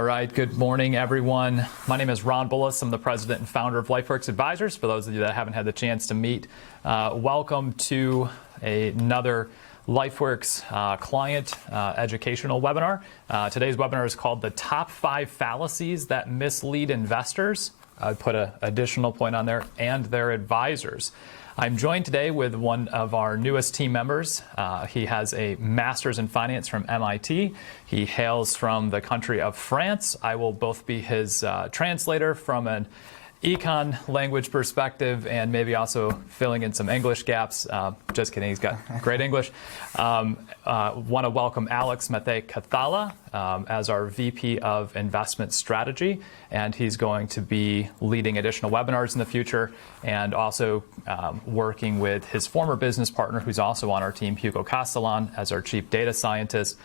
All right, good morning, everyone. My name is Ron Bullis. I'm the president and founder of LifeWorks Advisors. For those of you that haven't had the chance to meet, welcome to another LifeWorks client educational webinar. Today's webinar is called The Top 5 Fallacies That Mislead Investors. I put an additional point on there, and their advisors. I'm joined today with one of our newest team members. He has a master's in finance from MIT. He hails from the country of France. I will both be his translator from an econ language perspective and maybe also filling in some English gaps. Just kidding, he's got great English. Want to welcome Alex Matei-Cathala as our VP of Investment Strategy, and he's going to be leading additional webinars in the future and also working with his former business partner, who's also on our team, Hugo Castellan, as our Chief Data Scientist,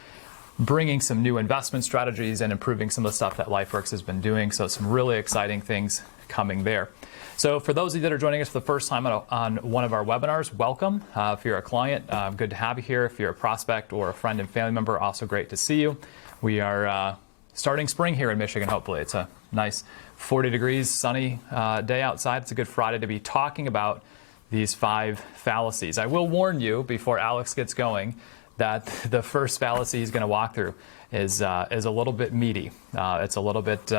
bringing some new investment strategies and improving some of the stuff that LifeWorks has been doing. So some really exciting things coming there. So for those of you that are joining us for the first time on one of our webinars, welcome. If you're a client, good to have you here. If you're a prospect or a friend and family member, also great to see you. We are starting spring here in Michigan, hopefully. It's a nice 40 degrees, sunny day outside. It's a good Friday to be talking about these 5 fallacies. I will warn you before Alex gets going that the first fallacy he's going to walk through is a little bit meaty. It's a little bit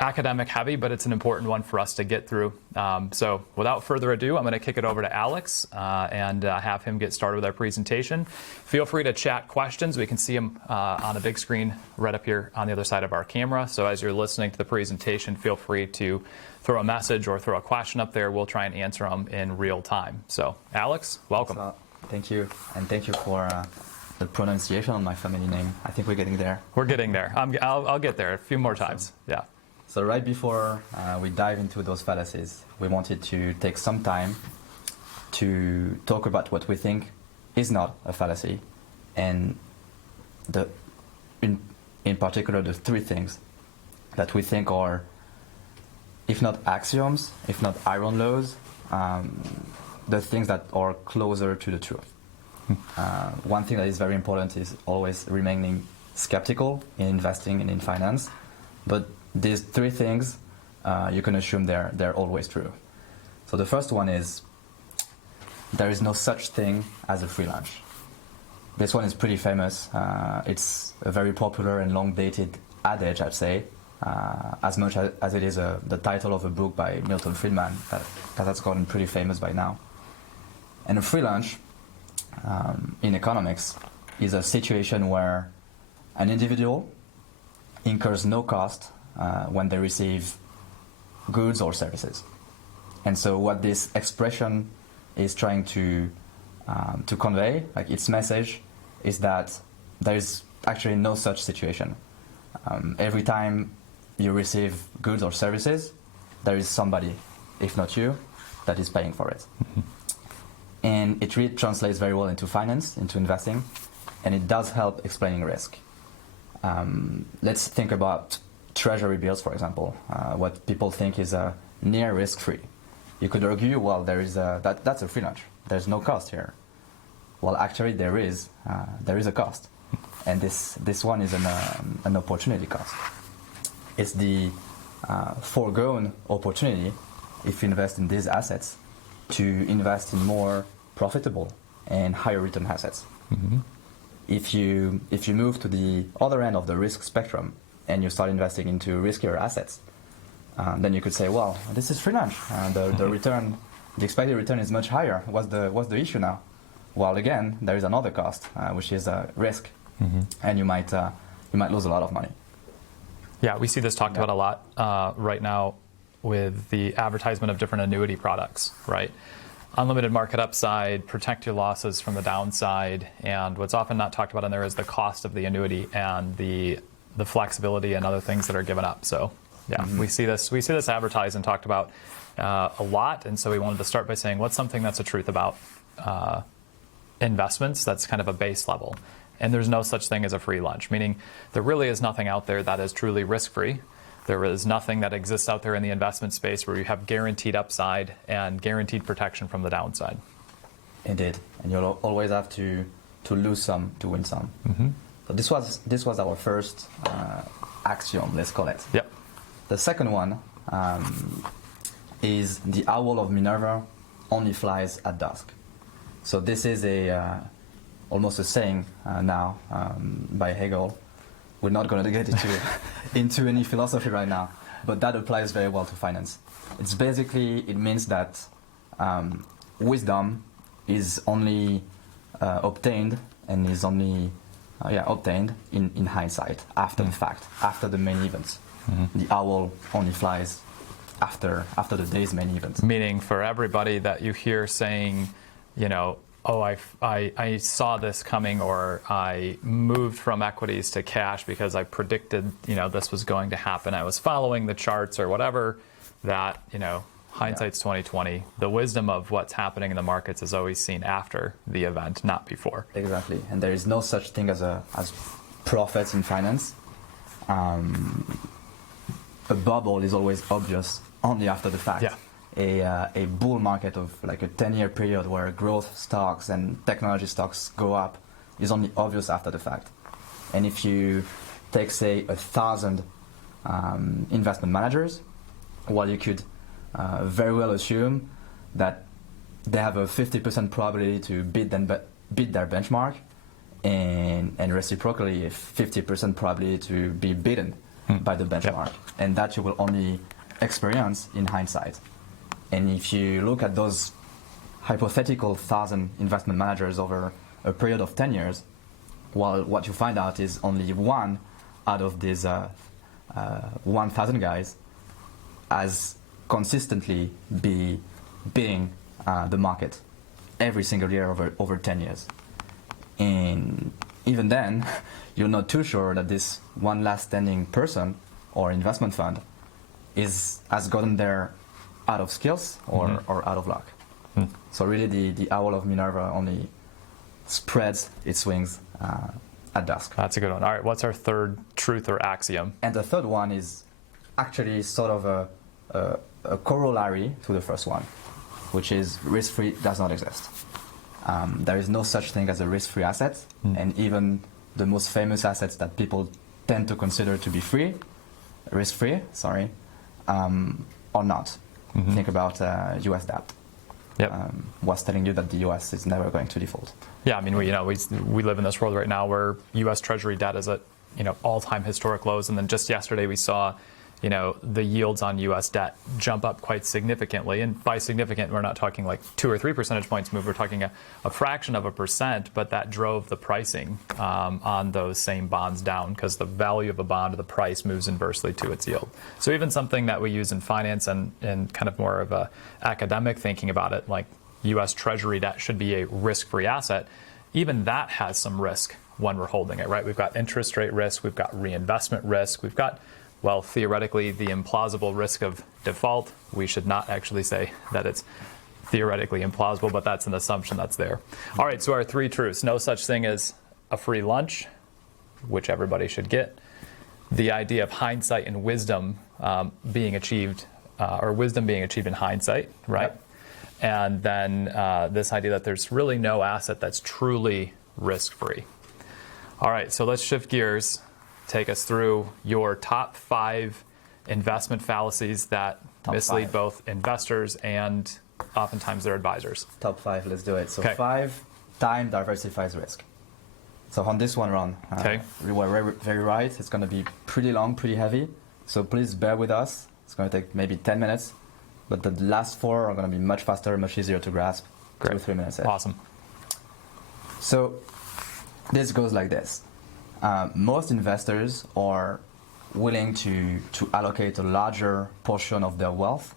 academic heavy, but it's an important one for us to get through. So without further ado, I'm going to kick it over to Alex and have him get started with our presentation. Feel free to chat questions. We can see them on a big screen right up here on the other side of our camera. So as you're listening to the presentation, feel free to throw a message or throw a question up there. We'll try and answer them in real time. So Alex, welcome. Thank you, and thank you for the pronunciation on my family name. I think we're getting there. We're getting there. I'll get there a few more times. Yeah. So right before we dive into those fallacies, we wanted to take some time to talk about what we think is not a fallacy, and in particular the 3 things that we think are, if not axioms, if not iron laws, the things that are closer to the truth. One thing that is very important is always remaining skeptical in investing and in finance. But these 3 things, you can assume they're always true. So the first one is, there is no such thing as a free lunch. This one is pretty famous. It's a very popular and long-dated adage, I'd say, as much as it is the title of a book by Milton Friedman that has gotten pretty famous by now. And a free lunch, in economics, is a situation where an individual incurs no cost when they receive goods or services. And so what this expression is trying to convey, like its message, is that there is actually no such situation. Every time you receive goods or services, there is somebody, if not you, that is paying for it. And it really translates very well into finance, into investing, and it does help explaining risk. Let's think about treasury bills, for example, what people think is near risk-free. You could argue, well, that's a free lunch. There's no cost here. Well, actually, there is a cost, and this one is an opportunity cost. It's the foregone opportunity, if you invest in these assets, to invest in more profitable and higher return assets. Mm-hmm. If you move to the other end of the risk spectrum and you start investing into riskier assets, then you could say, well, this is free lunch. The expected return is much higher. What's the issue now? Well, again, there is another cost, which is risk, mm-hmm. and you might lose a lot of money. Yeah, we see this talked about a lot right now with the advertisement of different annuity products, right? Unlimited market upside, protect your losses from the downside, and what's often not talked about in there is the cost of the annuity and the flexibility and other things that are given up. So yeah, mm-hmm. we see this advertised and talked about a lot, and so we wanted to start by saying what's something that's a truth about investments that's kind of a base level. And there's no such thing as a free lunch, meaning there really is nothing out there that is truly risk-free. There is nothing that exists out there in the investment space where you have guaranteed upside and guaranteed protection from the downside. Indeed, and you'll always have to lose some to win some. Mm-hmm. So this was our first axiom, let's call it. Yep. The second one is the owl of Minerva only flies at dusk. So this is almost a saying now by Hegel. We're not going to get into any philosophy right now, but that applies very well to finance. It means that wisdom is only obtained and is only obtained in hindsight, after the fact, after the main events. The owl only flies after the day's main events. Meaning for everybody that you hear saying, you know, oh, I saw this coming, or I moved from equities to cash because I predicted, you know, this was going to happen. I was following the charts or whatever. That, you know, hindsight's 2020. The wisdom of what's happening in the markets is always seen after the event, not before. Exactly, and there is no such thing as profits in finance. A bubble is always obvious only after the fact. Yeah. A bull market of like a 10-year period where growth stocks and technology stocks go up is only obvious after the fact. And if you take, say, 1,000 investment managers, well, you could very well assume that they have a 50% probability to beat their benchmark, and reciprocally a 50% probability to be beaten by the benchmark. Yep. And that you will only experience in hindsight. And if you look at those hypothetical 1,000 investment managers over a period of 10 years, well, what you find out is only one out of these 1,000 guys has consistently beating the market every single year over 10 years. And even then, you're not too sure that this one last standing person or investment fund has gotten there out of skills or out of luck. So really the owl of Minerva only spreads its wings at dusk. That's a good one. All right, what's our third truth or axiom? And the third one is actually sort of a corollary to the first one, which is risk-free does not exist. There is no such thing as a risk-free asset, and even the most famous assets that people tend to consider to be risk-free, are not. Think about U.S. debt. Yep. Was telling you that the U.S. is never going to default. Yeah, I mean, we live in this world right now where U.S. Treasury debt is at, you know, all-time historic lows, and then just yesterday we saw, you know, the yields on U.S. debt jump up quite significantly. And by significant, we're not talking like 2 or 3 percentage points move. We're talking a fraction of a percent, but that drove the pricing on those same bonds down, because the value of a bond, the price, moves inversely to its yield. So even something that we use in finance and kind of more of a academic thinking about it, like U.S. Treasury debt should be a risk-free asset, even that has some risk when we're holding it, right? We've got interest rate risk, we've got reinvestment risk, we've got, well, theoretically, the implausible risk of default. We should not actually say that it's theoretically implausible, but that's an assumption that's there. All right, so our 3 truths. No such thing as a free lunch, which everybody should get. The idea of hindsight and wisdom being achieved, or wisdom being achieved in hindsight, right? Yep. And then this idea that there's really no asset that's truly risk-free. All right, so let's shift gears. Take us through your top 5 investment fallacies that mislead 5. both investors and oftentimes their advisors. Top 5, let's do it. So Okay. 5, time diversifies risk. So on this one, Ron, Okay. we were very right. It's going to be pretty long, pretty heavy. So please bear with us. It's going to take maybe 10 minutes, but the last 4 are going to be much faster, much easier to grasp. Great. 2 or 3 minutes. Awesome. So this goes like this. Most investors are willing to allocate a larger portion of their wealth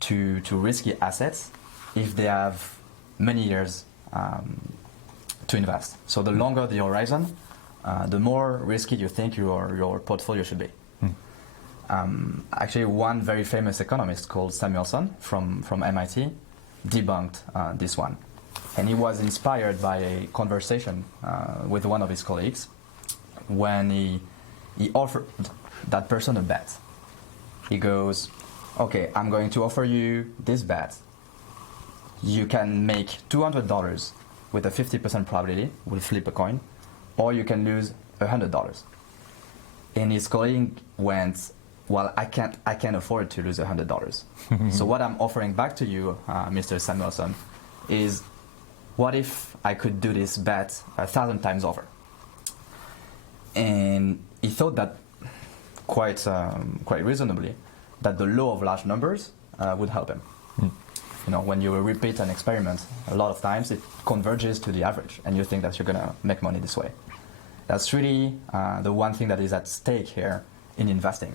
to risky assets if they have many years to invest. So the longer the horizon, the more risky you think your portfolio should be. Actually, one very famous economist called Samuelson from MIT debunked this one. And he was inspired by a conversation with one of his colleagues when he offered that person a bet. He goes, okay, I'm going to offer you this bet. You can make $200 with a 50% probability, we'll flip a coin, or you can lose $100. And his colleague went, well, I can't afford to lose $100. So what I'm offering back to you, Mr. Samuelson, is what if I could do this bet 1,000 times over? And he thought that quite reasonably that the law of large numbers would help him. You know, when you repeat an experiment, a lot of times it converges to the average, and you think that you're gonna make money this way. That's really the one thing that is at stake here in investing.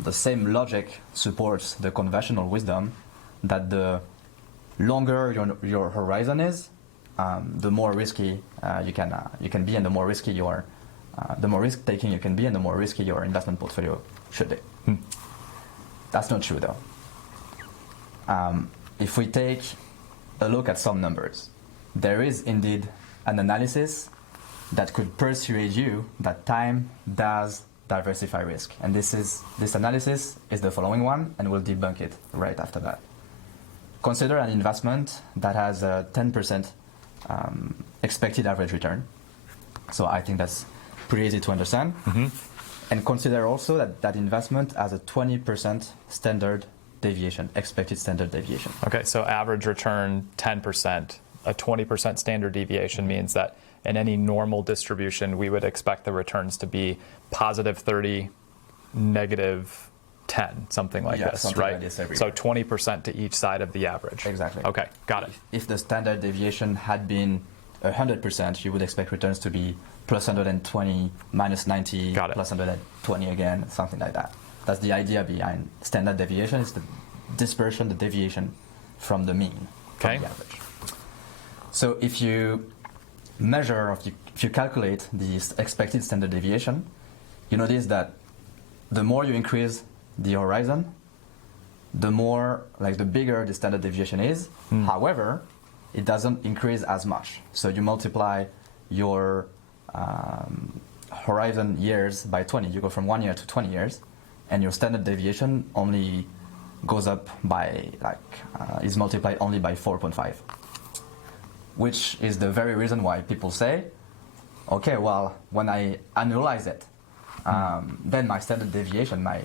The same logic supports the conventional wisdom that the longer your horizon is, the more risky you can be, and the more risky you are, the more risk taking you can be, and the more risky your investment portfolio should be. That's not true though. If we take a look at some numbers, there is indeed an analysis that could persuade you that time does diversify risk. And this analysis is the following one, and we'll debunk it right after that. Consider an investment that has a 10% expected average return. So I think that's pretty easy to understand. And consider also that that investment has a 20% standard deviation, expected standard deviation. Okay, so average return 10%. A 20% standard deviation means that in any normal distribution, we would expect the returns to be positive 30, negative 10, something like this, something right? like this every So year. 20% to each side of the average. Exactly. Okay, got it. If the standard deviation had been 100%, you would expect returns to be plus 120, minus 90, Got it. plus 120 again, something like that. That's the idea behind standard deviation, is the dispersion, the deviation from the mean, Okay. from the average. So if you measure, if you calculate the expected standard deviation, you notice that the more you increase the horizon, the more, like the bigger the standard deviation is. However, it doesn't increase as much. So you multiply your horizon years by 20. You go from 1 year to 20 years, and your standard deviation only goes up by is multiplied only by 4.5, which is the very reason why people say, okay, well, when I annualize it, then my standard deviation, my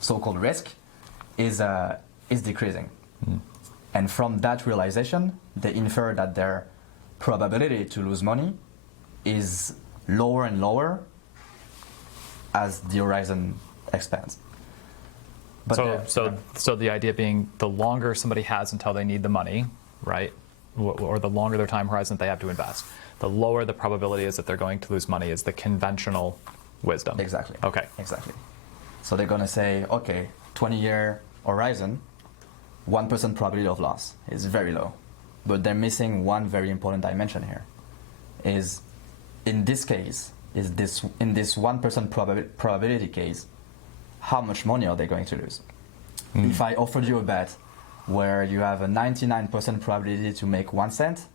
so-called risk, is decreasing. And from that realization, they infer that their probability to lose money is lower and lower as the horizon expands. But so the idea being, the longer somebody has until they need the money, right, or the longer their time horizon they have to invest, the lower the probability is that they're going to lose money, is the conventional wisdom. Exactly. Okay. Exactly. So they're going to say, okay, 20-year horizon, 1% probability of loss is very low. But they're missing one very important dimension here. Is in this case, in this 1% probability case, how much money are they going to lose? If I offered you a bet where you have a 99% probability to make 1 cent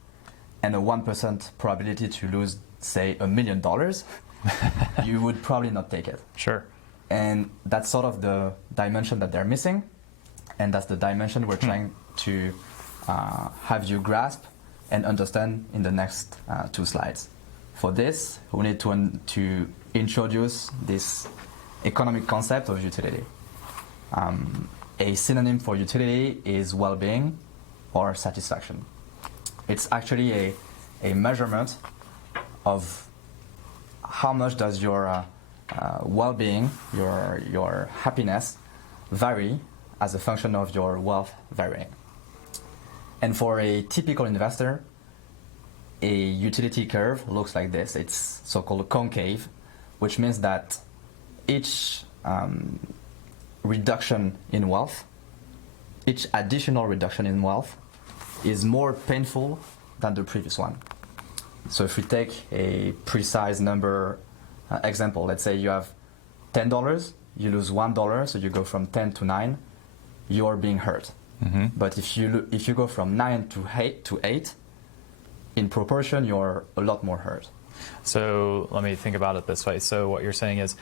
and a 1% probability to lose, say, $1 million, you would probably not take it. Sure. And that's sort of the dimension that they're missing, and that's the dimension we're trying to have you grasp and understand in the next 2 slides. For this, we need to introduce this economic concept of utility. A synonym for utility is well-being or satisfaction. It's actually a measurement of how much does your well-being, your happiness, vary as a function of your wealth varying. And for a typical investor, a utility curve looks like this. It's so-called concave, which means that each reduction in wealth, each additional reduction in wealth is more painful than the previous one. So if we take a precise number example, let's say you have $10, you lose $1, so you go from 10 to 9, you're being hurt. But if you go from 9 to 8, in proportion, you're a lot more hurt. So let me think about it this way. So what you're saying is,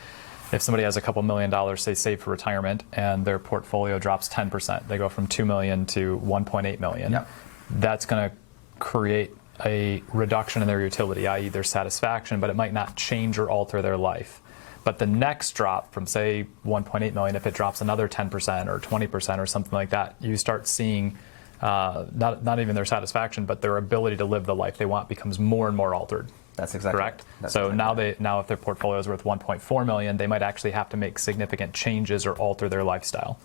if somebody has a couple $1 million, say, saved for retirement, and their portfolio drops 10%, they go from $2 million to $1.8 million. Yep. That's going to create a reduction in their utility, i.e. their satisfaction, but it might not change or alter their life. But the next drop from, say, 1.8 million, if it drops another 10% or 20% or something like that, you start seeing not even their satisfaction, but their ability to live the life they want becomes more and more altered. That's exactly correct. That's so exactly now if their portfolio is worth 1.4 million, they might actually have to make significant changes or alter their lifestyle.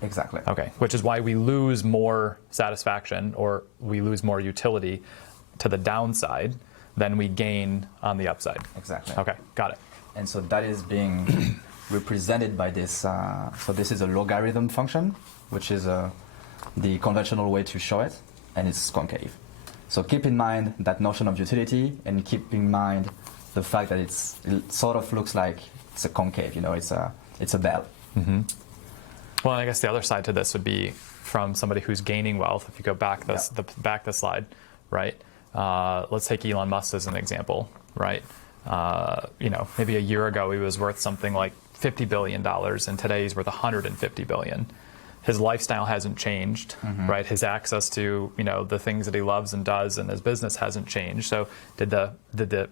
Exactly. Okay, which is why we lose more satisfaction or we lose more utility to the downside than we gain on the upside. Exactly. Okay, got it. And so that is being represented by this. So this is a logarithm function, which is the conventional way to show it, and it's concave. So keep in mind that notion of utility, and keep in mind the fact that it sort of looks like it's a concave. It's a bell. Mm-hmm. Well, I guess the other side to this would be from somebody who's gaining wealth. If you go back the slide, right? Let's take Elon Musk as an example, right? Maybe a year ago he was worth something like $50 billion, and today he's worth $150 billion. His lifestyle hasn't changed, right? His access to the things that he loves and does, and his business hasn't changed. So did the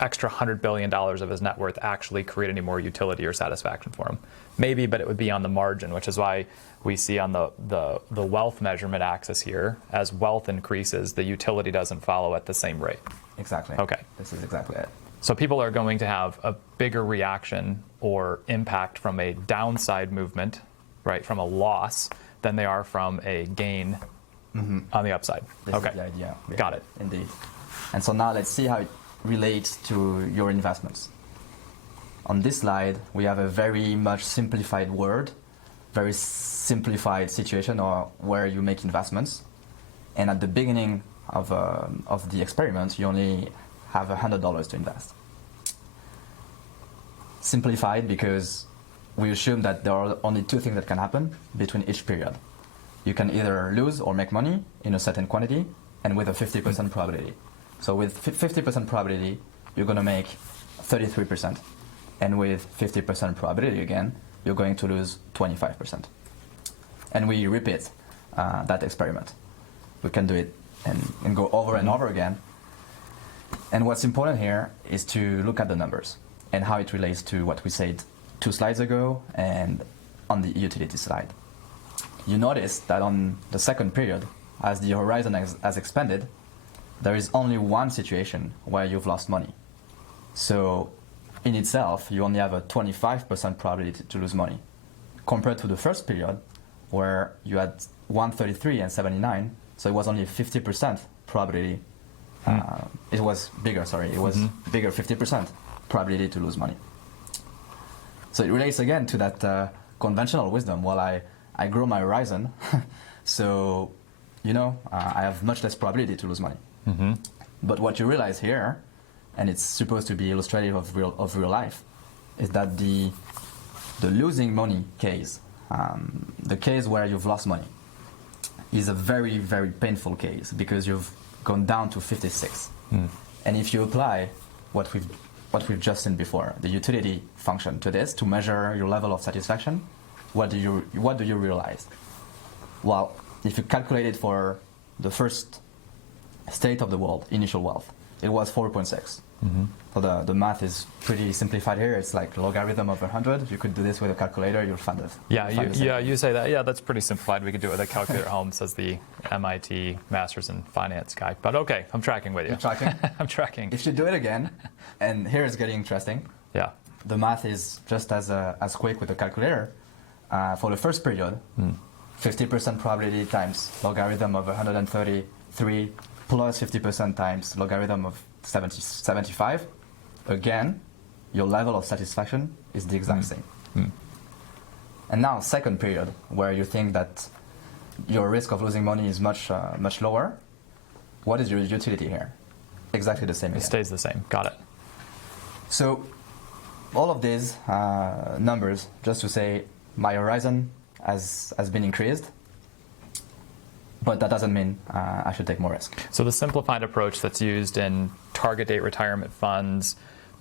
extra $100 billion of his net worth actually create any more utility or satisfaction for him? Maybe, but it would be on the margin, which is why we see on the wealth measurement axis here, as wealth increases, the utility doesn't follow at the same rate. Exactly. Okay. This is exactly it. So people are going to have a bigger reaction or impact from a downside movement, right, from a loss, than they are from a gain on the upside. This is the idea. Got it. Indeed. And so now let's see how it relates to your investments. On this slide, we have a very much simplified word, very simplified situation or where you make investments. And at the beginning of the experiment, you only have $100 to invest. Simplified because we assume that there are only two things that can happen between each period. You can either lose or make money in a certain quantity and with a 50% probability. So with 50% probability, you're going to make 33%. And with 50% probability again, you're going to lose 25%. And we repeat that experiment. We can do it and go over and over again. And what's important here is to look at the numbers and how it relates to what we said 2 slides ago and on the utility slide. You notice that on the second period, as the horizon has expanded, there is only one situation where you've lost money. So in itself, you only have a 25% probability to lose money, compared to the first period where you had 133 and 79, so it was only 50% probability. It was bigger, bigger 50% probability to lose money. So it relates again to that conventional wisdom. Well, I grow my horizon, so I have much less probability to lose money. But what you realize here, and it's supposed to be illustrative of real life, is that the losing money case, the case where you've lost money, is a very, very painful case because you've gone down to 56. And if you apply what we've just seen before, the utility function to this to measure your level of satisfaction, what do you realize? Well, if you calculate it for the first state of the world, initial wealth, it was 4.6. So the math is pretty simplified here. It's like logarithm of 100. You could do this with a calculator. You'll find it. You say that. Yeah, that's pretty simplified. We could do it with a calculator at home, says the MIT Masters in Finance guy. But okay, I'm tracking with you. You're tracking? I'm tracking. If you do it again, and here it's getting interesting. Yeah. The math is just as quick with the calculator. For the first period, 50% probability times logarithm of 133 plus 50% times logarithm of 75, again, your level of satisfaction is the exact same. And now, second period, where you think that your risk of losing money is much lower, what is your utility here? Exactly the same again. It stays the same. Got it. So, all of these numbers, just to say, my horizon has been increased, but that doesn't mean I should take more risk. So the simplified approach that's used in target date retirement funds,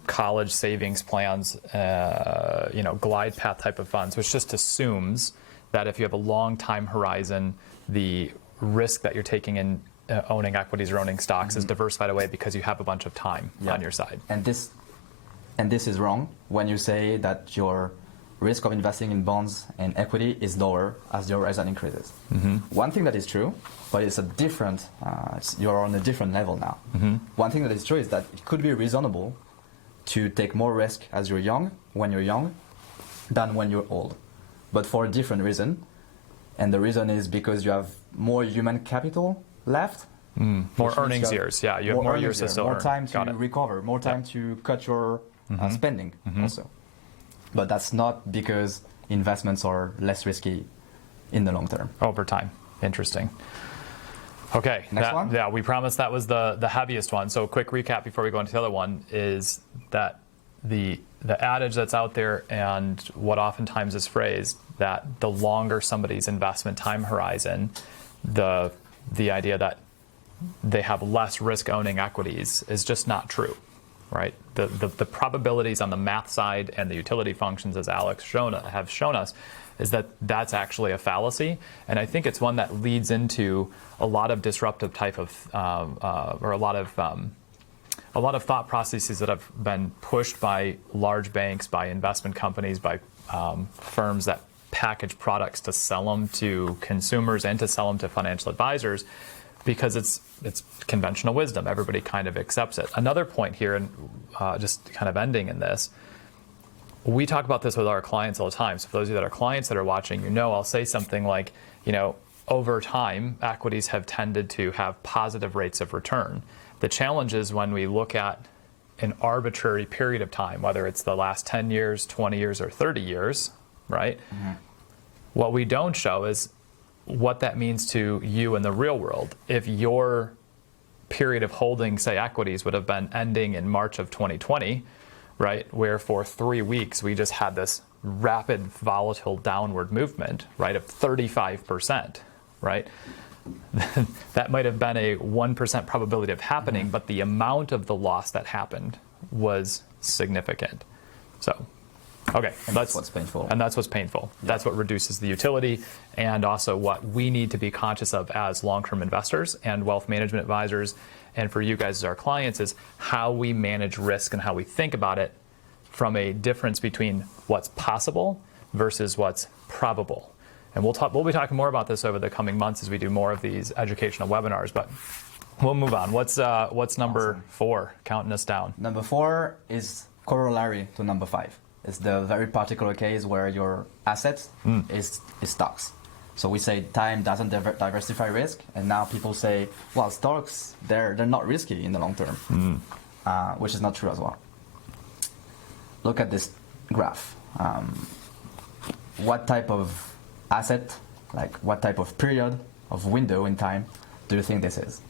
college savings plans, glide path type of funds, which just assumes that if you have a long time horizon, the risk that you're taking in owning equities or owning stocks is diversified away because you have a bunch of time on your side. And this And this is wrong when you say that your risk of investing in bonds and equity is lower as the horizon increases. One thing that is true, but it's a different, you're on a different level now. One thing that is true is that it could be reasonable to take more risk as you're young, when you're young, than when you're old. But for a different reason. And the reason is because you have more human capital left. More earnings years, yeah. You have more years to still more earn. time to recover, more time to cut your spending also. But that's not because investments are less risky in the long term. Over time. Interesting. Okay. Next one? Yeah, we promised that was the heaviest one. So a quick recap before we go into the other one is that the adage that's out there and what oftentimes is phrased that the longer somebody's investment time horizon, the idea that they have less risk owning equities is just not true, right? The probabilities on the math side and the utility functions, as Alex have shown us, is that that's actually a fallacy. And I think it's one that leads into a lot of disruptive type of, or a lot of thought processes that have been pushed by large banks, by investment companies, by firms that package products to sell them to consumers and to sell them to financial advisors, because it's conventional wisdom. Everybody kind of accepts it. Another point here, and just kind of ending in this, we talk about this with our clients all the time. So for those of you that are clients that are watching, I'll say something like, over time, equities have tended to have positive rates of return. The challenge is when we look at an arbitrary period of time, whether it's the last 10 years, 20 years, or 30 years, right? What we don't show is what that means to you in the real world. If your period of holding, say, equities would have been ending in March of 2020, right, where for 3 weeks we just had this rapid volatile downward movement, right, of 35%, right? That might have been a 1% probability of happening, but the amount of the loss that happened was significant. So, okay. And that's what's painful. And that's what's painful. Yeah. That's what reduces the utility, and also what we need to be conscious of as long-term investors and wealth management advisors, and for you guys as our clients, is how we manage risk and how we think about it from a difference between what's possible versus what's probable. And we'll be talking more about this over the coming months as we do more of these educational webinars, but we'll move on. What's number 4, counting us down? Number 4 is corollary to number 5. It's the very particular case where your assets is stocks. So we say time doesn't diversify risk, and now people say, well, stocks, they're not risky in the long term, which is not true as well. Look at this graph. What type of asset, like what type of period of window in time do you think this is?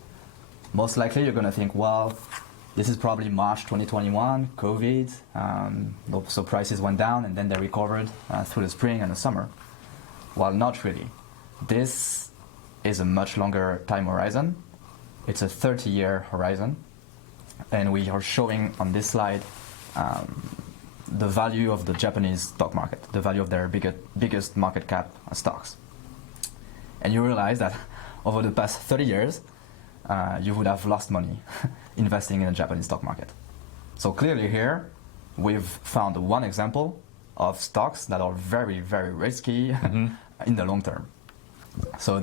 Most likely you're going to think, well, this is probably March 2021, COVID, so prices went down and then they recovered through the spring and the summer. Well, not really. This is a much longer time horizon. It's a 30-year horizon. And we are showing on this slide the value of the Japanese stock market, the value of their biggest market cap stocks. And you realize that over the past 30 years, you would have lost money investing in the Japanese stock market. So clearly here, we've found one example of stocks that are very, very risky in the long term. So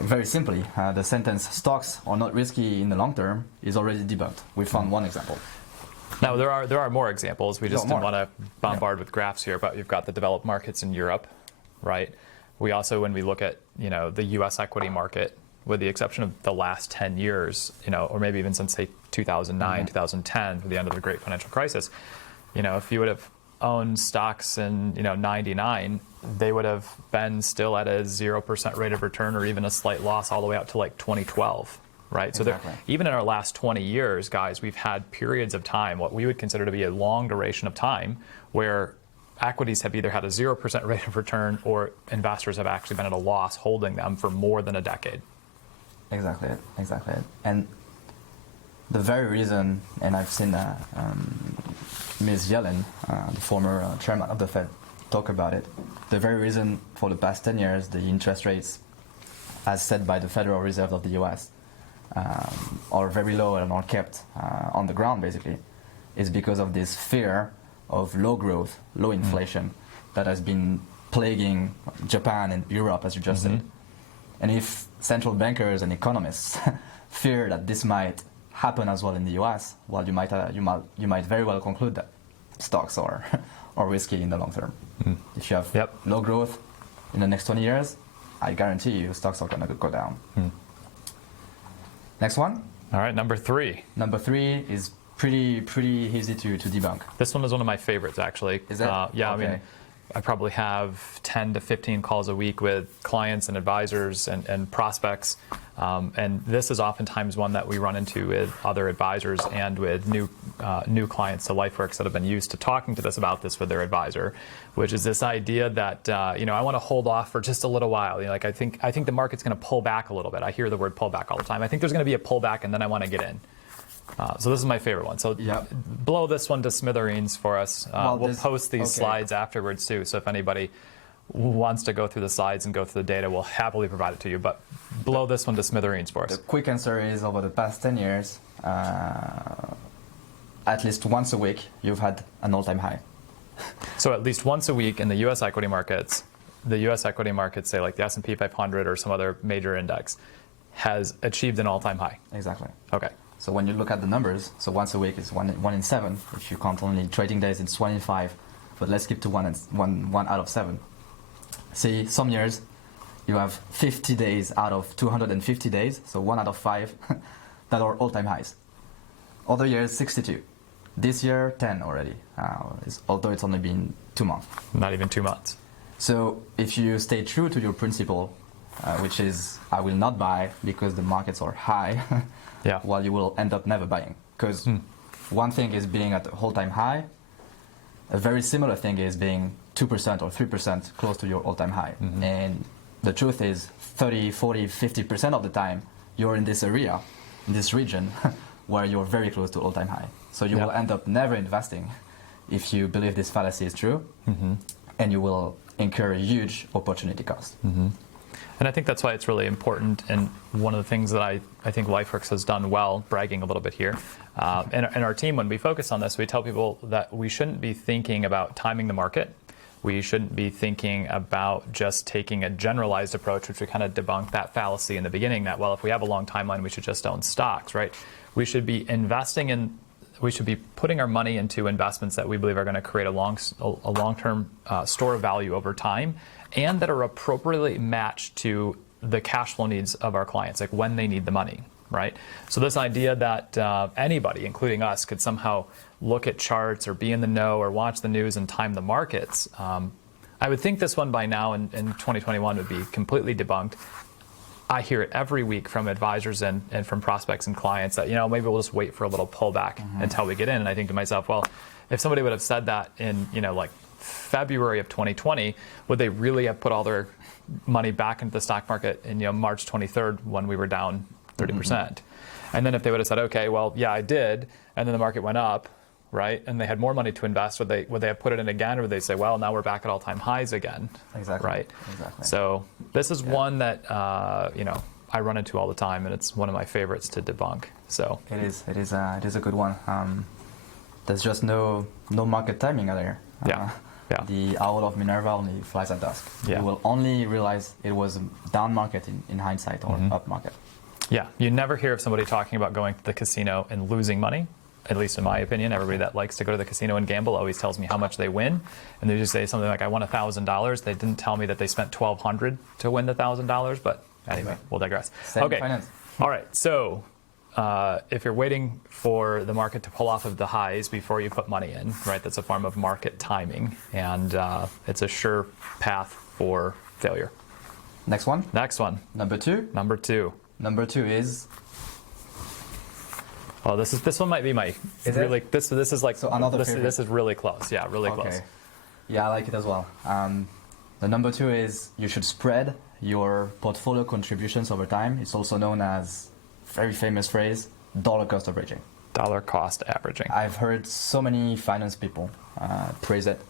very simply, the sentence "stocks are not risky in the long term" is already debunked. We found one example. Now there are more examples. We just didn't want to bombard with graphs here, but you've got the developed markets in Europe, right? We also, when we look at the U.S. equity market, with the exception of the last 10 years, or maybe even since say 2009, 2010, the end of the Great Financial Crisis, if you would have owned stocks in 99, they would have been still at a 0% rate of return or even a slight loss all the way out to like 2012. Right. Exactly. So even in our last 20 years, guys, we've had periods of time, what we would consider to be a long duration of time, where equities have either had a 0% rate of return or investors have actually been at a loss holding them for more than a decade. Exactly. And the very reason, and I've seen Ms. Yellen, the former chairman of the Fed, talk about it, the very reason for the past 10 years, the interest rates, as set by the Federal Reserve of the U.S., are very low and are kept on the ground, basically, is because of this fear of low growth, low inflation that has been plaguing Japan and Europe, as you just said. And if central bankers and economists fear that this might happen as well in the US, well, you might very well conclude that stocks are risky in the long term. If you have low growth in the next 20 years, I guarantee you stocks are going to go down. Next one. All right, number 3. Number 3 is pretty easy to debunk. This one is one of my favorites, actually. Is it? Yeah, Okay. I mean, I probably have 10 to 15 calls a week with clients and advisors and prospects. And this is oftentimes one that we run into with other advisors and with new clients to LifeWorks that have been used to talking to us about this with their advisor, which is this idea that I want to hold off for just a little while. Like I think the market's going to pull back a little bit. I hear the word pullback all the time. I think there's going to be a pullback, and then I want to get in. So this is my favorite one. So blow this one to smithereens for us. We'll post these slides afterwards too. So if anybody wants to go through the slides and go through the data, we'll happily provide it to you. But blow this one to smithereens for us. The quick answer is over the past 10 years, at least once a week, you've had an all-time high. So at least once a week in the U.S. equity markets, say like the S&P 500 or some other major index, has achieved an all-time high. Exactly. Okay. So when you look at the numbers, so once a week is one in 7. If you count only trading days, it's 1 in 5. But let's keep to one out of 7. See, some years you have 50 days out of 250 days, so 1 out of 5 that are all-time highs. Other years, 62. This year, 10 already, although it's only been 2 months. Not even 2 months. So if you stay true to your principle, which is I will not buy because the markets are high, well, you will end up never buying. Because one thing is being at the all-time high. A very similar thing is being 2% or 3% close to your all-time high. And the truth is 30, 40, 50% of the time, you're in this area, in this region, where you're very close to all-time high. So you will end up never investing if you believe this fallacy is true, and you will incur a huge opportunity cost. And I think that's why it's really important, and one of the things that I think LifeWorks has done well, bragging a little bit here, and our team, when we focus on this, we tell people that we shouldn't be thinking about timing the market. We shouldn't be thinking about just taking a generalized approach, which we kind of debunked that fallacy in the beginning, that, well, if we have a long timeline, we should just own stocks, right? We should be we should be putting our money into investments that we believe are going to create a long-term store of value over time, and that are appropriately matched to the cash flow needs of our clients, like when they need the money, right? So this idea that anybody, including us, could somehow look at charts or be in the know or watch the news and time the markets, I would think this one by now in 2021 would be completely debunked. I hear it every week from advisors and from prospects and clients that, maybe we'll just wait for a little pullback until we get in. And I think to myself, well, if somebody would have said that in, like February of 2020, would they really have put all their money back into the stock market in, March 23rd when we were down 30%? And then if they would have said, okay, well, yeah, I did, and then the market went up, right, and they had more money to invest, would they have put it in again, or would they say, well, now we're back at all-time highs again? Exactly. Right. Exactly. So this is one that I run into all the time, and it's one of my favorites to debunk. So it is a good one. There's just no market timing out there. The owl of Minerva only flies at dusk. You will only realize it was a down market in hindsight, or up market. Yeah, you never hear of somebody talking about going to the casino and losing money. At least in my opinion, everybody that likes to go to the casino and gamble always tells me how much they win, and they just say something like, "I won $1,000." They didn't tell me that they spent $1,200 to win the $1,000. But anyway, we'll digress. Same finance. All right. So if you're waiting for the market to pull off of the highs before you put money in, right? That's a form of market timing, and it's a sure path for failure. Next one. Number two is. Oh, this one might be my really. This is like so another favorite. This is really close. Yeah, really close. Yeah, I like it as well. The number 2 is you should spread your portfolio contributions over time. It's also known as, very famous phrase, dollar cost averaging. Dollar cost averaging. I've heard so many finance people praise it,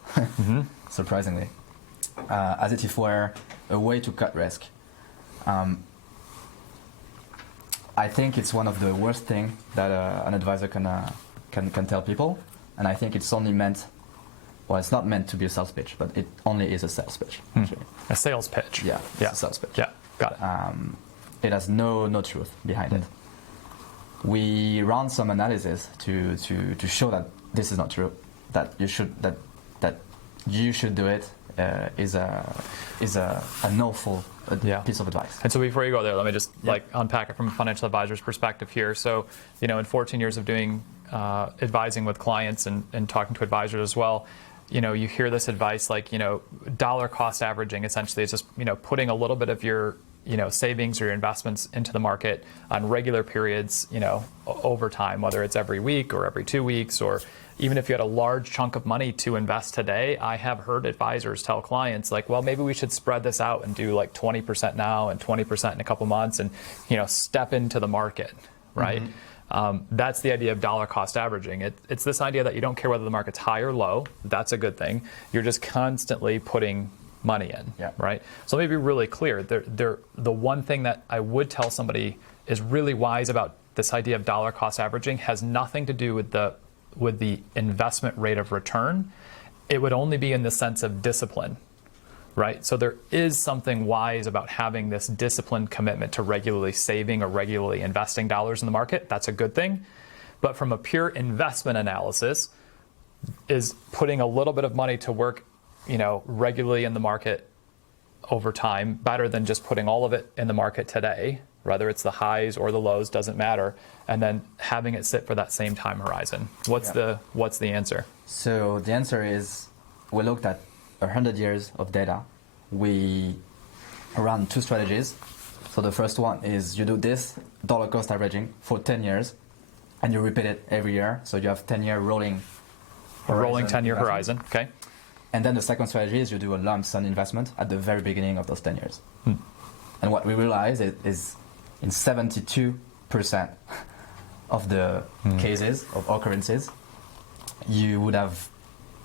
surprisingly, as if it were a way to cut risk. I think it's one of the worst things that an advisor can tell people, And I think it's only meant, well, it's not meant to be a sales pitch, but it only is a sales pitch, actually. A sales pitch. Yeah, it's a sales pitch. Yeah, got it. It has no truth behind it. We ran some analysis to show that this is not true, that you should do it is an awful piece of advice. And so before you go there, let me just unpack it from a financial advisor's perspective here. So, in 14 years of doing advising with clients and talking to advisors as well, you hear this advice dollar cost averaging. Essentially, it's just putting a little bit of your savings or your investments into the market on regular periods, over time, whether it's every week or every 2 weeks, or even if you had a large chunk of money to invest today. I have heard advisors tell clients well, maybe we should spread this out and do 20% now and 20% in a couple months and, step into the market, right? That's the idea of dollar cost averaging. It's this idea that you don't care whether the market's high or low. That's a good thing. You're just constantly putting money in, right? So let me be really clear. The one thing that I would tell somebody is really wise about this idea of dollar cost averaging has nothing to do with the investment rate of return. It would only be in the sense of discipline, right? So there is something wise about having this disciplined commitment to regularly saving or regularly investing dollars in the market. That's a good thing. But from a pure investment analysis, is putting a little bit of money to work regularly in the market over time better than just putting all of it in the market today, whether it's the highs or the lows, doesn't matter, and then having it sit for that same time horizon? What's the answer? So the answer is, we looked at 100 years of data. We ran 2 strategies. So the first one is you do this dollar cost averaging for 10 years and you repeat it every year. So you have 10-year rolling horizon. A rolling 10-year horizon, okay. And then the second strategy is you do a lump sum investment at the very beginning of those 10 years. And what we realized is in 72% of the cases, of occurrences, you would have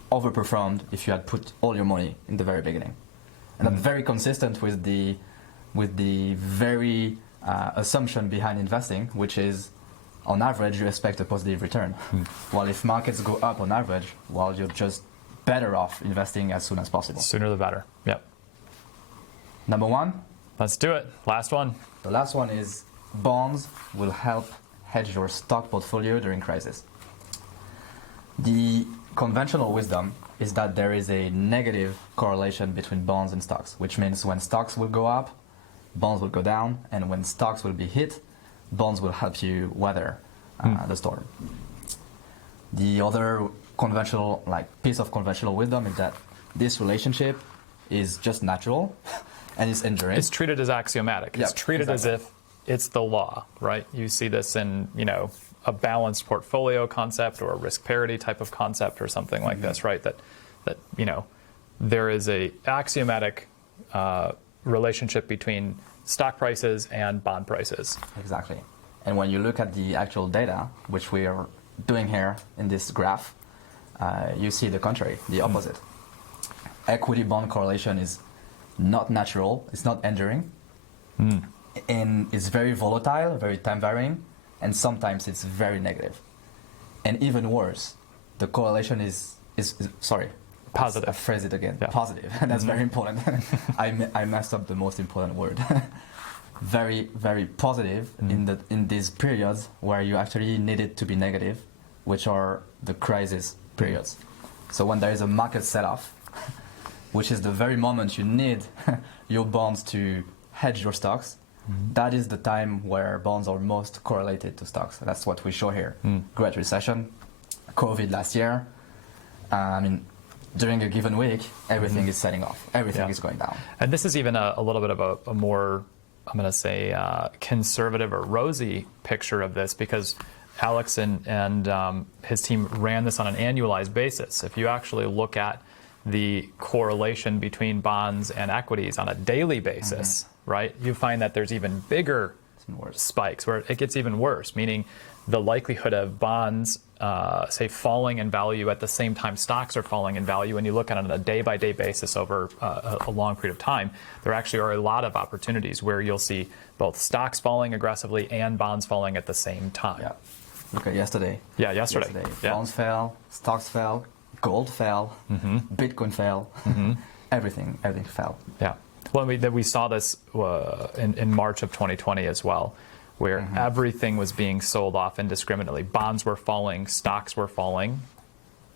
overperformed if you had put all your money in the very beginning. And that's very consistent with the very assumption behind investing, which is on average you expect a positive return. While if markets go up on average, well, you're just better off investing as soon as possible. Sooner the better. Yep. Number 1. Let's do it. Last one. The last one is bonds will help hedge your stock portfolio during crisis. The conventional wisdom is that there is a negative correlation between bonds and stocks, which means when stocks will go up, bonds will go down, and when stocks will be hit, bonds will help you weather the storm. The other conventional, piece of conventional wisdom is that this relationship is just natural and it's enduring. It's treated as axiomatic. It's treated as if it's the law, right? You see this in, a balanced portfolio concept or a risk parity type of concept or something like this, right? That there is a axiomatic relationship between stock prices and bond prices. Exactly. And when you look at the actual data, which we are doing here in this graph, you see the contrary, the opposite. Equity bond correlation is not natural, it's not enduring, and it's very volatile, very time varying, and sometimes it's very negative. And even worse, the correlation is positive. I phrase it again, positive, and that's very important. I messed up the most important word. Very, very positive in these periods where you actually need it to be negative, which are the crisis periods. So when there is a market sell-off, which is the very moment you need your bonds to hedge your stocks, that is the time where bonds are most correlated to stocks. That's what we show here. Great recession, COVID last year. During a given week, everything is setting off. Everything is going down. And this is even a little bit of a more, I'm going to say, conservative or rosy picture of this, because Alex and his team ran this on an annualized basis. If you actually look at the correlation between bonds and equities on a daily basis, right, you find that there's even bigger spikes where it gets even worse, meaning the likelihood of bonds, say, falling in value at the same time stocks are falling in value, and you look at it on a day-by-day basis over a long period of time, there actually are a lot of opportunities where you'll see both stocks falling aggressively and bonds falling at the same time. Look at yesterday. Yeah, yesterday. Yeah. Bonds fell, stocks fell, gold fell, Bitcoin fell, everything fell. Yeah. Well, we saw this in March of 2020 as well, where everything was being sold off indiscriminately. Bonds were falling, stocks were falling,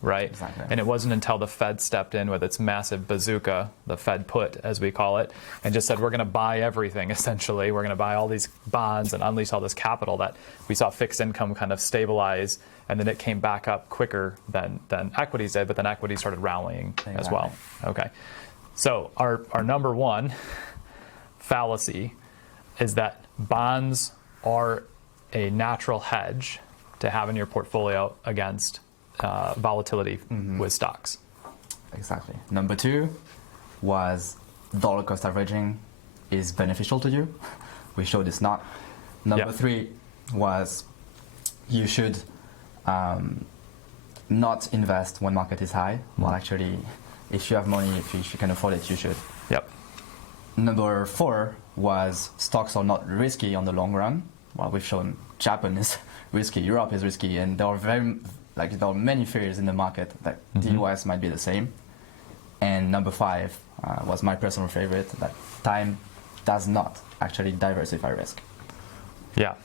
right? Exactly. And it wasn't until the Fed stepped in with its massive bazooka, the Fed put, as we call it, and just said, we're going to buy everything, essentially. We're going to buy all these bonds and unleash all this capital, that we saw fixed income kind of stabilize, and then it came back up quicker than equities did, but then equities started rallying as well. Okay. So our number one fallacy is that bonds are a natural hedge to have in your portfolio against volatility with stocks. Exactly. Number two was dollar cost averaging is beneficial to you. We showed it's not. Number three was you should not invest when market is high. Well, actually, if you have money, if you can afford it, you should. Yep. Number four was stocks are not risky on the long run. Well, we've shown Japan is risky, Europe is risky, and there are many fears in the market that the US might be the same. And number five was my personal favorite, that time does not actually diversify risk. Yeah.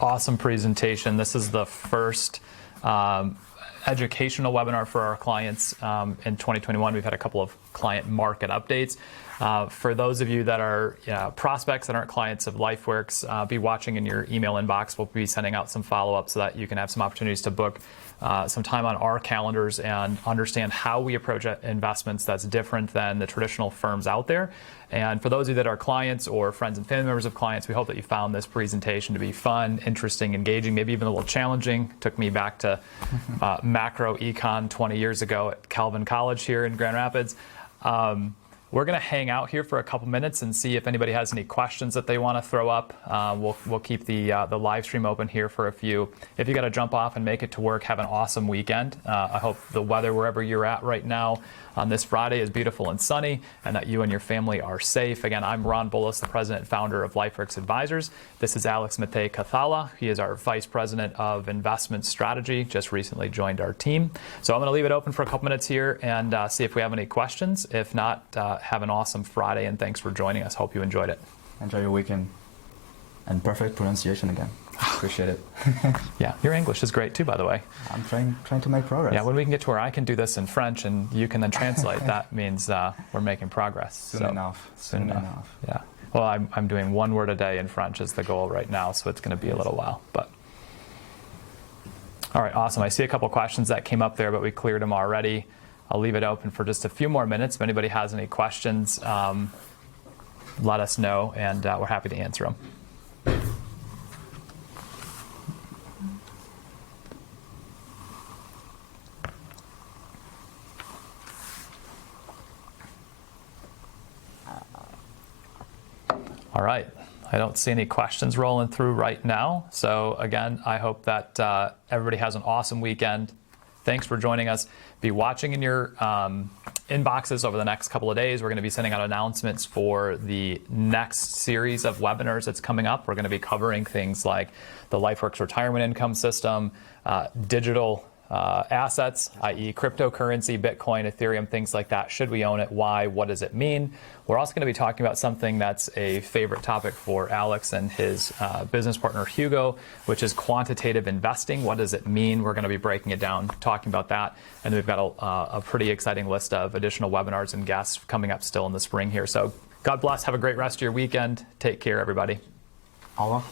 Awesome presentation. This is the first educational webinar for our clients in 2021. We've had a couple of client market updates. For those of you that are prospects that aren't clients of LifeWorks, be watching in your email inbox. We'll be sending out some follow-up so that you can have some opportunities to book some time on our calendars and understand how we approach investments that's different than the traditional firms out there. And for those of you that are clients or friends and family members of clients, we hope that you found this presentation to be fun, interesting, engaging, maybe even a little challenging. Took me back to macro econ 20 years ago at Calvin College here in Grand Rapids. We're going to hang out here for a couple minutes and see if anybody has any questions that they want to throw up. We'll keep the live stream open here for a few. If you got to jump off and make it to work, have an awesome weekend. I hope the weather wherever you're at right now on this Friday is beautiful and sunny, and that you and your family are safe. Again, I'm Ron Bullis, the president and founder of LifeWorks Advisors. This is Alex Matei Cathala. He is our vice president of investment strategy, just recently joined our team. So I'm going to leave it open for a couple minutes here and see if we have any questions. If not, have an awesome Friday, and thanks for joining us. Hope you enjoyed it. Enjoy your weekend. And perfect pronunciation again. Appreciate it. Yeah, your English is great too, by the way. I'm trying to make progress. Yeah, when we can get to where I can do this in French and you can then translate, that means we're making progress. Soon enough. Yeah. Well, I'm doing one word a day in French is the goal right now, so it's going to be a little while. But all right, awesome. I see a couple questions that came up there, but we cleared them already. I'll leave it open for just a few more minutes. If anybody has any questions, let us know, and we're happy to answer them. All right. I don't see any questions rolling through right now. So again, I hope that everybody has an awesome weekend. Thanks for joining us. Be watching in your inboxes over the next couple of days. We're going to be sending out announcements for the next series of webinars that's coming up. We're going to be covering things like the LifeWorks retirement income system, digital assets, i.e. cryptocurrency, Bitcoin, Ethereum, things like that. Should we own it? Why? What does it mean? We're also going to be talking about something that's a favorite topic for Alex and his business partner, Hugo, which is quantitative investing. What does it mean? We're going to be breaking it down, talking about that. And we've got a pretty exciting list of additional webinars and guests coming up still in the spring here. So God bless. Have a great rest of your weekend. Take care, everybody. Au revoir.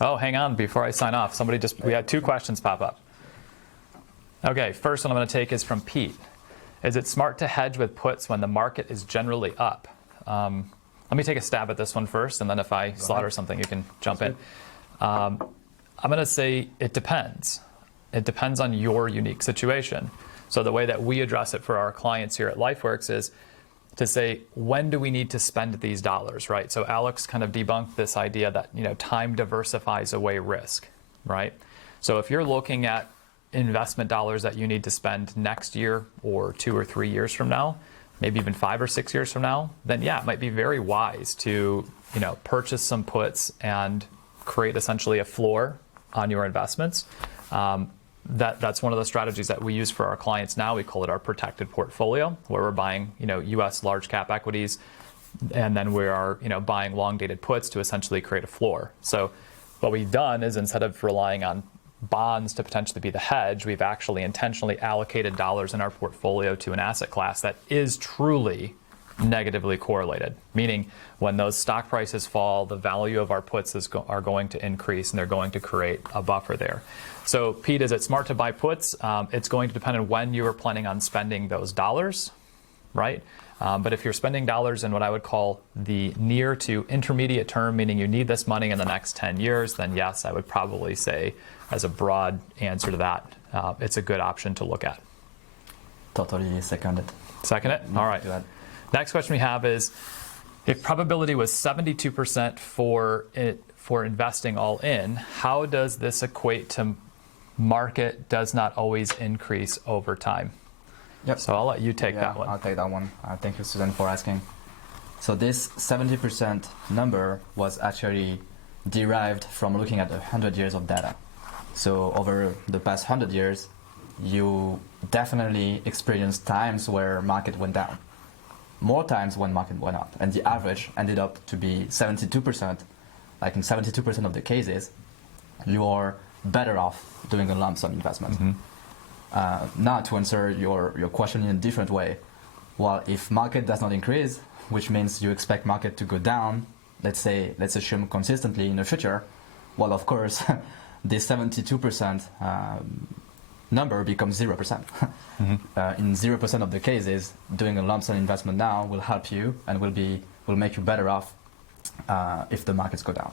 Oh, hang on before I sign off. We had two questions pop up. Okay, first one I'm going to take is from Pete. Is it smart to hedge with puts when the market is generally up? Let me take a stab at this one first, and then if I slaughter something, you can jump in. I'm going to say it depends. It depends on your unique situation. So the way that we address it for our clients here at LifeWorks is to say, when do we need to spend these dollars, right? So Alex kind of debunked this idea that, time diversifies away risk, right? So if you're looking at investment dollars that you need to spend next year or 2 or 3 years from now, maybe even 5 or 6 years from now, then yeah, it might be very wise to, purchase some puts and create essentially a floor on your investments. That's one of the strategies that we use for our clients now. We call it our protected portfolio, where we're buying, U.S. large cap equities, and then we are, buying long dated puts to essentially create a floor. So what we've done is, instead of relying on bonds to potentially be the hedge, we've actually intentionally allocated dollars in our portfolio to an asset class that is truly negatively correlated, meaning when those stock prices fall, the value of our puts are going to increase, and they're going to create a buffer there. So Pete, is it smart to buy puts? It's going to depend on when you are planning on spending those dollars, right? But if you're spending dollars in what I would call the near to intermediate term, meaning you need this money in the next 10 years, then yes, I would probably say, as a broad answer to that, it's a good option to look at. Totally second it. Second it? All right. Next question we have is, if probability was 72% for investing all in, how does this equate to market does not always increase over time? Yep. So I'll let you take that one. I'll take that one. Thank you, Susan, for asking. So this 70% number was actually derived from looking at 100 years of data. So over the past 100 years, you definitely experienced times where market went down, more times when market went up, and the average ended up to be 72%. Like in 72% of the cases, you are better off doing a lump sum investment. Now, to answer your question in a different way, well, if market does not increase, which means you expect market to go down, let's assume consistently in the future, well, of course, this 72% number becomes 0%. In 0% of the cases, doing a lump sum investment now will help you and will make you better off if the markets go down.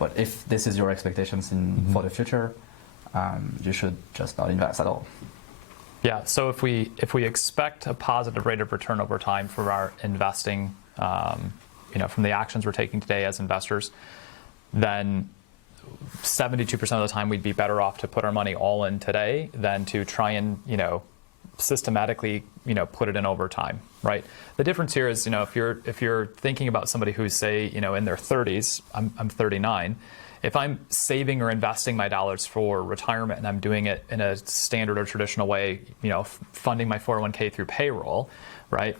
But if this is your expectations for the future, you should just not invest at all. Yeah. So if we expect a positive rate of return over time for our investing, from the actions we're taking today as investors, then 72% of the time we'd be better off to put our money all in today than to try and systematically put it in over time, right? The difference here is, if you're thinking about somebody who's, say, in their 30s, I'm 39. If I'm saving or investing my dollars for retirement and I'm doing it in a standard or traditional way, funding my 401k through payroll, right?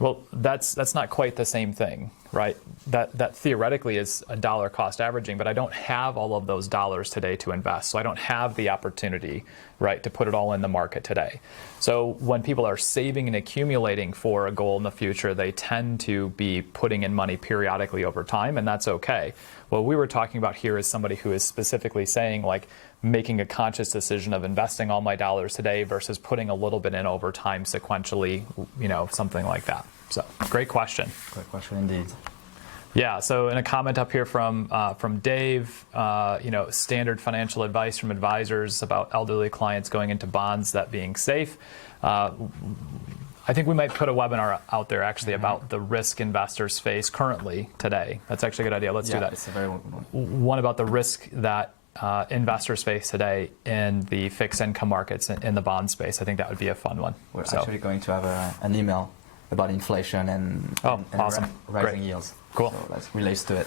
Well, that's not quite the same thing, right? That theoretically is a dollar cost averaging, but I don't have all of those dollars today to invest. So I don't have the opportunity, right, to put it all in the market today. So when people are saving and accumulating for a goal in the future, they tend to be putting in money periodically over time, and that's okay. What we were talking about here is somebody who is specifically saying, like, making a conscious decision of investing all my dollars today versus putting a little bit in over time sequentially, something like that. So great question. Great question indeed. Yeah, so in a comment up here from Dave, standard financial advice from advisors about elderly clients going into bonds, that being safe. I think we might put a webinar out there actually about the risk investors face currently today. That's actually a good idea. Let's do that. It's a very good one about the risk that investors face today in the fixed income markets in the bond space. I think that would be a fun one. We're actually going to have an email about inflation and awesome. Rising yields. Cool. So that relates to it.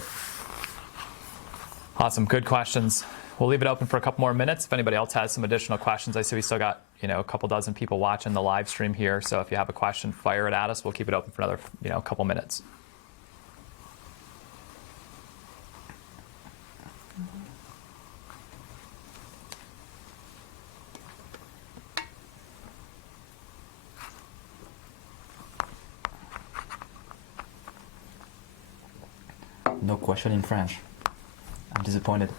Awesome. Good questions. We'll leave it open for a couple more minutes. If anybody else has some additional questions, I see we still got a couple dozen people watching the live stream here. So if you have a question, fire it at us. We'll keep it open for another couple minutes. No question in French. I'm disappointed.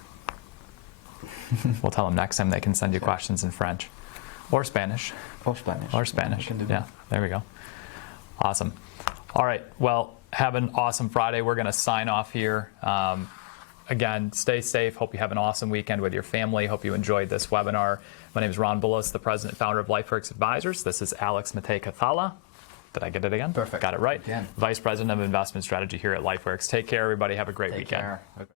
We'll tell them next time they can send you questions in French. Or Spanish. Or Spanish. Or Spanish. Yeah, there we go. Awesome. All right. Well, have an awesome Friday. We're going to sign off here. Again, stay safe. Hope you have an awesome weekend with your family. Hope you enjoyed this webinar. My name is Ron Bullis, the president and founder of LifeWorks Advisors. This is Alex Matei-Cathala. Did I get it again? Perfect. Got it right. Again. Vice President of Investment Strategy here at LifeWorks. Take care, everybody. Have a great weekend. Take care.